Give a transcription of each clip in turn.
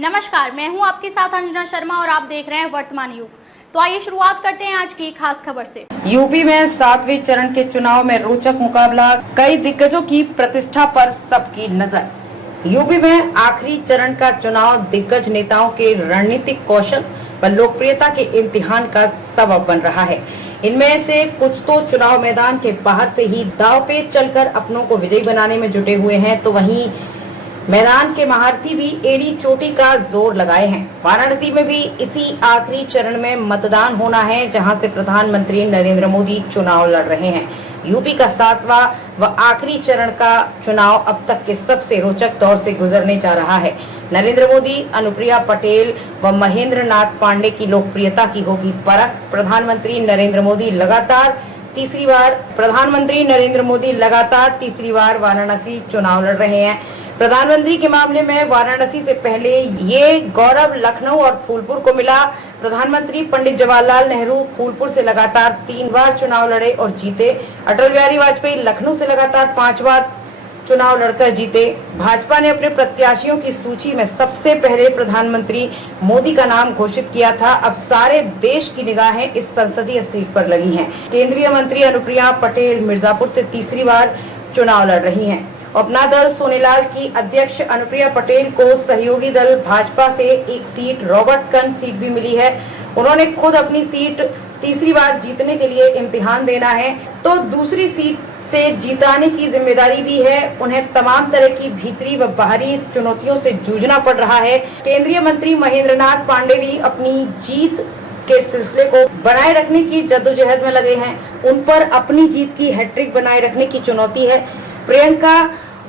नमस्कार, मैं हूं आपके साथ अंजना शर्मा और आप देख रहे हैं वर्तमान युग। तो आइए शुरुआत करते हैं आज की खास खबर से। यूपी में 7वें चरण के चुनाव में रोचक मुकाबला, कई दिग्गजों की प्रतिष्ठा पर सबकी नजर। यूपी में आखिरी चरण का चुनाव दिग्गज नेताओं के रणनीतिक कौशल व लोकप्रियता के इम्तिहान का सबब बन रहा है। इनमें से कुछ तो चुनाव मैदान के बाहर से ही दांव पे चलकर अपनों को विजयी बनाने में जुटे हुए हैं, तो वहीं मैदान के महारथी भी एड़ी चोटी का जोर लगाए हैं। वाराणसी में भी इसी आखिरी चरण में मतदान होना है, जहां से प्रधानमंत्री नरेंद्र मोदी चुनाव लड़ रहे हैं। यूपी का 7वां व आखिरी चरण का चुनाव अब तक के सबसे रोचक दौर से गुजरने जा रहा है। नरेंद्र मोदी, अनुप्रिया पटेल व महेंद्र नाथ पांडे की लोकप्रियता की होगी परख। प्रधानमंत्री नरेंद्र मोदी लगातार तीसरी बार वाराणसी चुनाव लड़ रहे हैं। प्रधानमंत्री के मामले में वाराणसी से पहले ये गौरव लखनऊ और फूलपुर को मिला। प्रधानमंत्री पंडित जवाहरलाल नेहरू फूलपुर से लगातार 3 बार चुनाव लड़े और जीते। अटल बिहारी वाजपेयी लखनऊ से लगातार 5 बार चुनाव लड़कर जीते। भाजपा ने अपने प्रत्याशियों की सूची में सबसे पहले प्रधानमंत्री मोदी का नाम घोषित किया था। अब सारे देश की निगाहें इस संसदीय सीट पर लगी हैं। केंद्रीय मंत्री अनुप्रिया पटेल मिर्जापुर से तीसरी बार चुनाव लड़ रही हैं। अपना दल सोनेलाल की अध्यक्ष अनुप्रिया पटेल को सहयोगी दल भाजपा से एक सीट रॉबर्ट्सगंज सीट भी मिली है। उन्होंने खुद अपनी सीट तीसरी बार जीतने के लिए इम्तिहान देना है, तो दूसरी सीट से जीताने की जिम्मेदारी भी है। उन्हें तमाम तरह की भीतरी व बाहरी चुनौतियों से जूझना पड़ रहा है। केंद्रीय मंत्री महेंद्र नाथ पांडे भी अपनी जीत के सिलसिले को बनाए रखने की जद्दोजहद में लगे हैं। उन पर अपनी जीत की हैट्रिक बनाए रखने की चुनौती है। प्रियंका,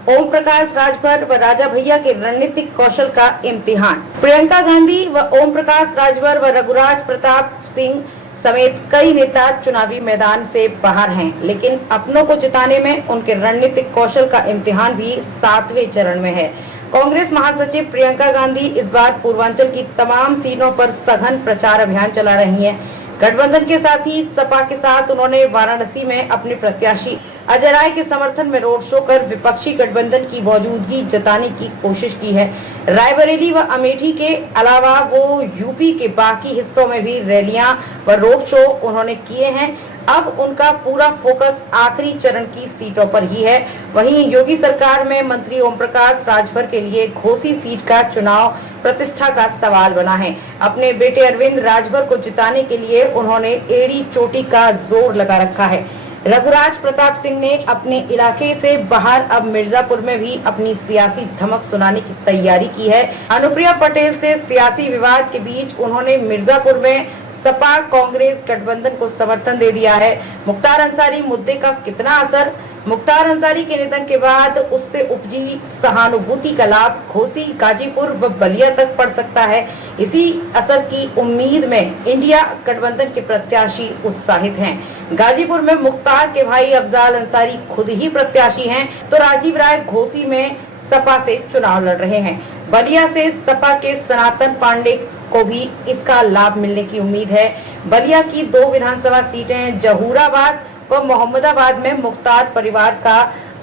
ओम प्रकाश राजभर व राजा भैया के रणनीतिक कौशल का इम्तिहान। प्रियंका गांधी व ओम प्रकाश राजभर व रघुराज प्रताप सिंह समेत कई नेता चुनावी मैदान से बाहर हैं, लेकिन अपनों को जिताने में उनके रणनीतिक कौशल का इम्तिहान भी 7वें चरण में है। कांग्रेस महासचिव प्रियंका गांधी इस बार पूर्वांचल की तमाम सीटों पर सघन प्रचार अभियान चला रही हैं। गठबंधन के साथ ही सपा के साथ उन्होंने वाराणसी में अपने प्रत्याशी अजय राय के समर्थन में रोड शो कर विपक्षी गठबंधन की मौजूदगी जताने की कोशिश की है। रायबरेली व अमेठी के अलावा वो यूपी के बाकी हिस्सों में भी रैलियां व रोड शो उन्होंने किए हैं। अब उनका पूरा फोकस आखिरी चरण की सीटों पर ही है। वहीं योगी सरकार में मंत्री ओम प्रकाश राजभर के लिए घोसी सीट का चुनाव प्रतिष्ठा का सवाल बना है। अपने बेटे अरविंद राजभर को जिताने के लिए उन्होंने एड़ी चोटी का जोर लगा रखा है। रघुराज प्रताप सिंह ने अपने इलाके से बाहर अब मिर्जापुर में भी अपनी सियासी धमक सुनाने की तैयारी की है। अनुप्रिया पटेल से सियासी विवाद के बीच उन्होंने मिर्जापुर में सपा कांग्रेस गठबंधन को समर्थन दे दिया है। मुख्तार अंसारी मुद्दे का कितना असर? मुख्तार अंसारी के निधन के बाद उससे उपजी सहानुभूति का लाभ घोसी, गाजीपुर व बलिया तक पड़ सकता है। इसी असर की उम्मीद में इंडिया गठबंधन के प्रत्याशी उत्साहित हैं। गाजीपुर में मुख्तार के भाई अफजाल अंसारी खुद ही प्रत्याशी हैं, तो राजीव राय घोसी में सपा से चुनाव लड़ रहे हैं। बलिया से सपा के सनातन पांडे को भी इसका लाभ मिलने की उम्मीद है। बलिया की 2 विधानसभा सीटें जहूराबाद व मोहम्मदाबाद में मुख्तार परिवार का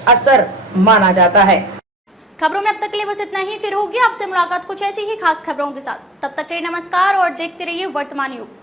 असर माना जाता है। खबरों में अब तक के लिए बस इतना ही। फिर होगी आपसे मुलाकात कुछ ऐसी ही खास खबरों के साथ। तब तक के लिए नमस्कार और देखते रहिए वर्तमान युग।